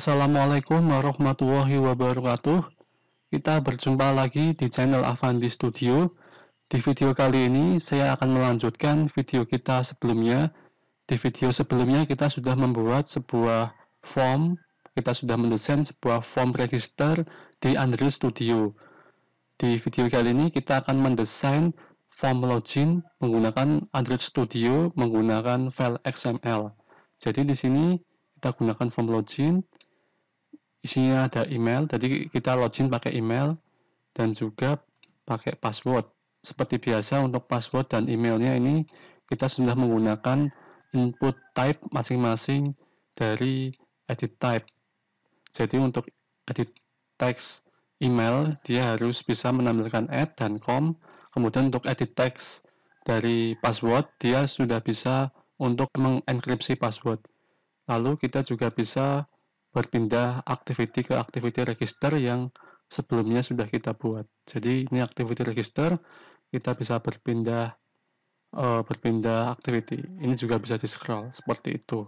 Assalamualaikum warahmatullahi wabarakatuh. Kita berjumpa lagi di channel Avandi Studio. Di video kali ini saya akan melanjutkan video kita sebelumnya. Di video sebelumnya kita sudah membuat sebuah form, kita sudah mendesain sebuah form register di Android Studio. Di video kali ini kita akan mendesain form login menggunakan Android Studio menggunakan file XML. Jadi di sini kita gunakan form login. Isinya ada email, jadi kita login pakai email dan juga pakai password. Seperti biasa untuk password dan emailnya ini kita sudah menggunakan input type masing-masing dari edit type. Jadi untuk edit text email dia harus bisa menampilkan add dan com. Kemudian untuk edit text dari password dia sudah bisa untuk mengenkripsi password. Lalu kita juga bisa berpindah activity ke activity register yang sebelumnya sudah kita buat. Jadi ini activity register, kita bisa berpindah activity. Ini juga bisa di scroll seperti itu.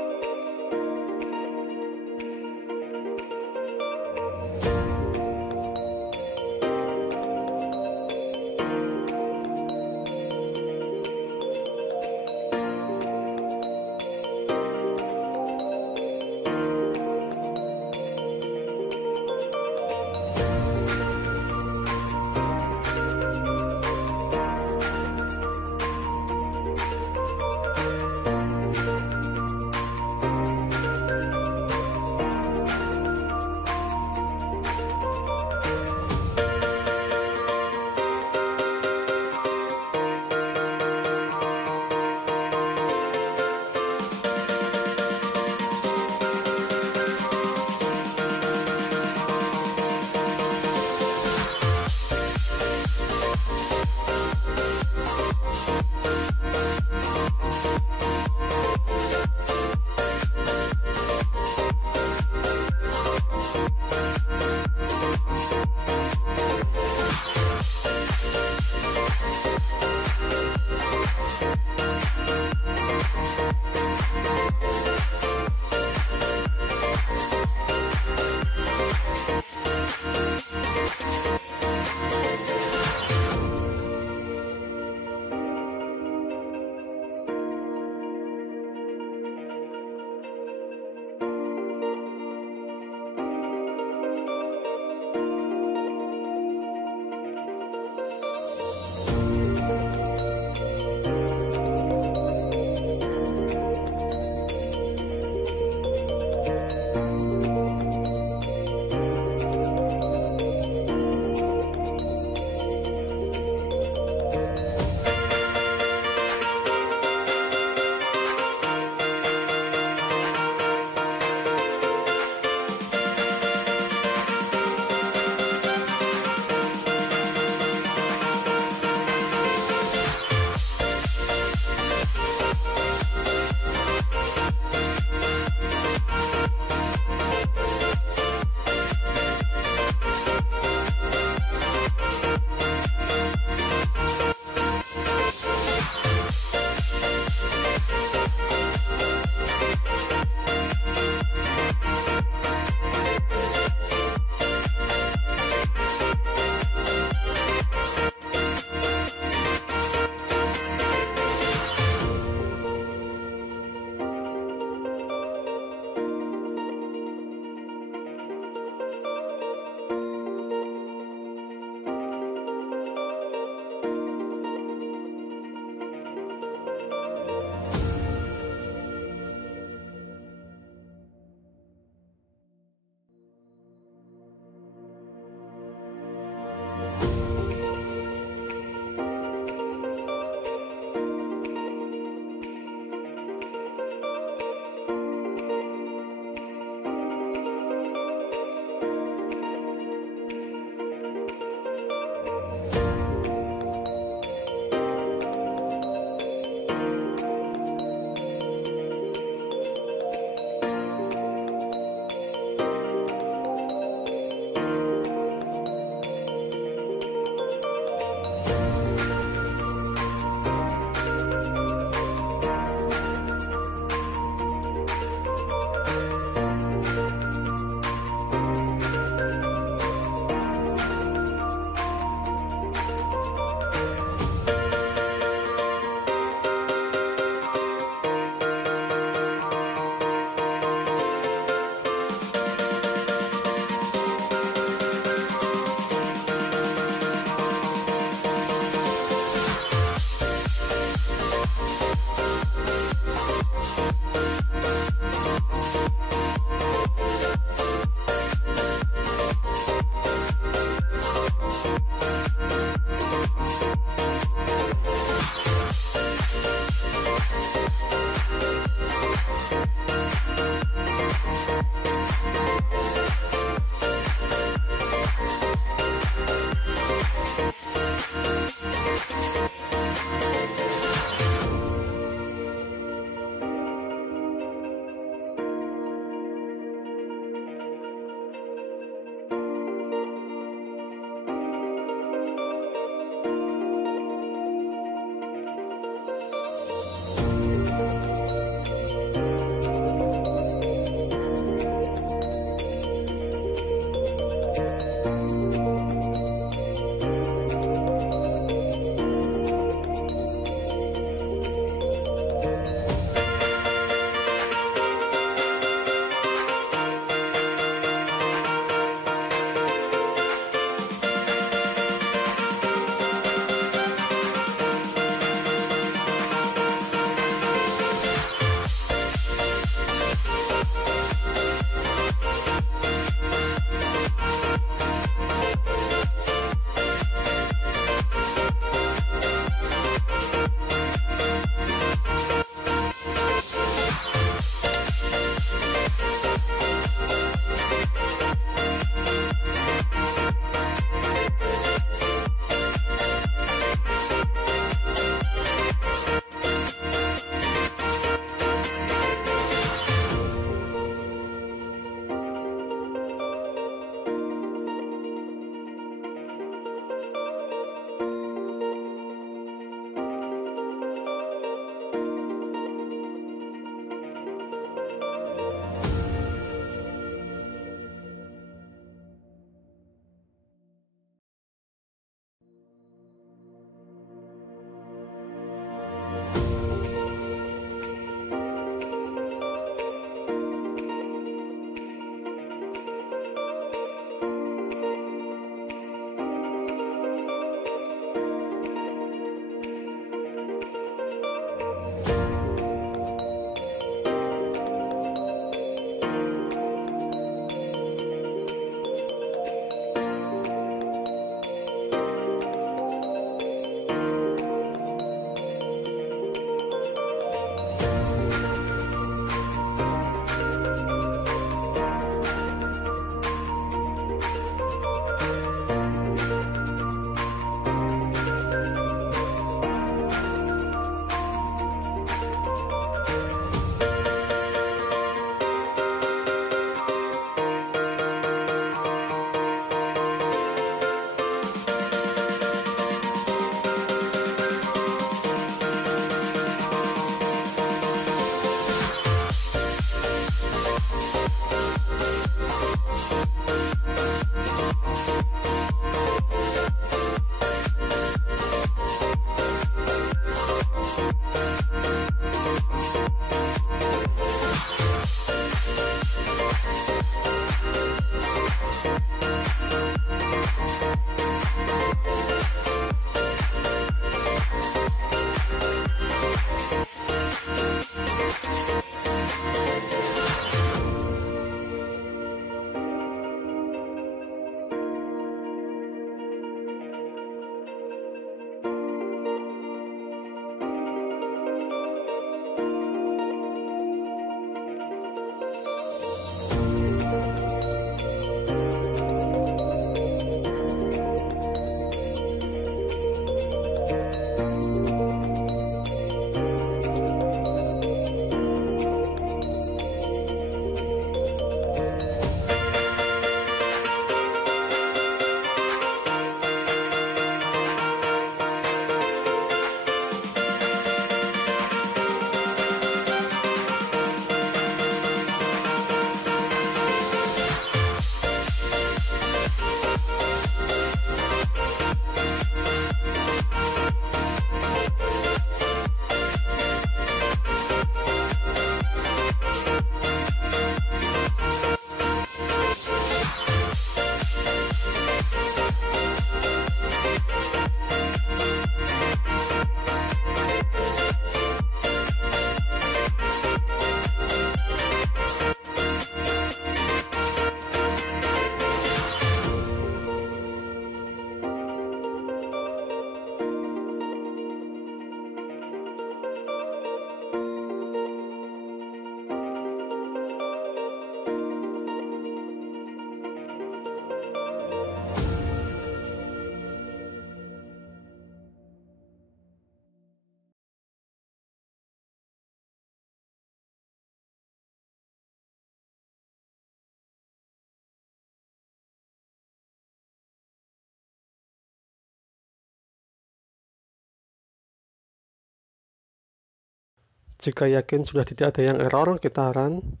Jika yakin sudah tidak ada yang error, kita run.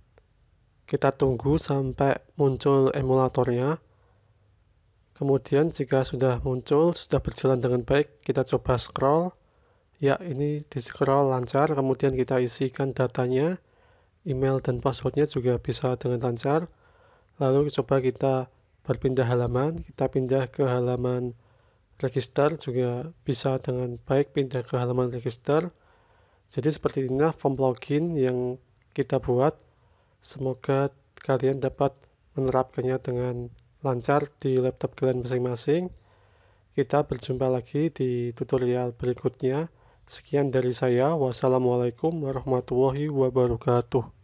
Kita tunggu sampai muncul emulatornya. Kemudian jika sudah muncul, sudah berjalan dengan baik, kita coba scroll. Ya, ini di scroll lancar. Kemudian kita isikan datanya, email dan passwordnya juga bisa dengan lancar. Lalu coba kita berpindah halaman, kita pindah ke halaman register juga bisa dengan baik pindah ke halaman register. Jadi seperti inilah form login yang kita buat. Semoga kalian dapat menerapkannya dengan lancar di laptop kalian masing-masing. Kita berjumpa lagi di tutorial berikutnya. Sekian dari saya. Wassalamualaikum warahmatullahi wabarakatuh.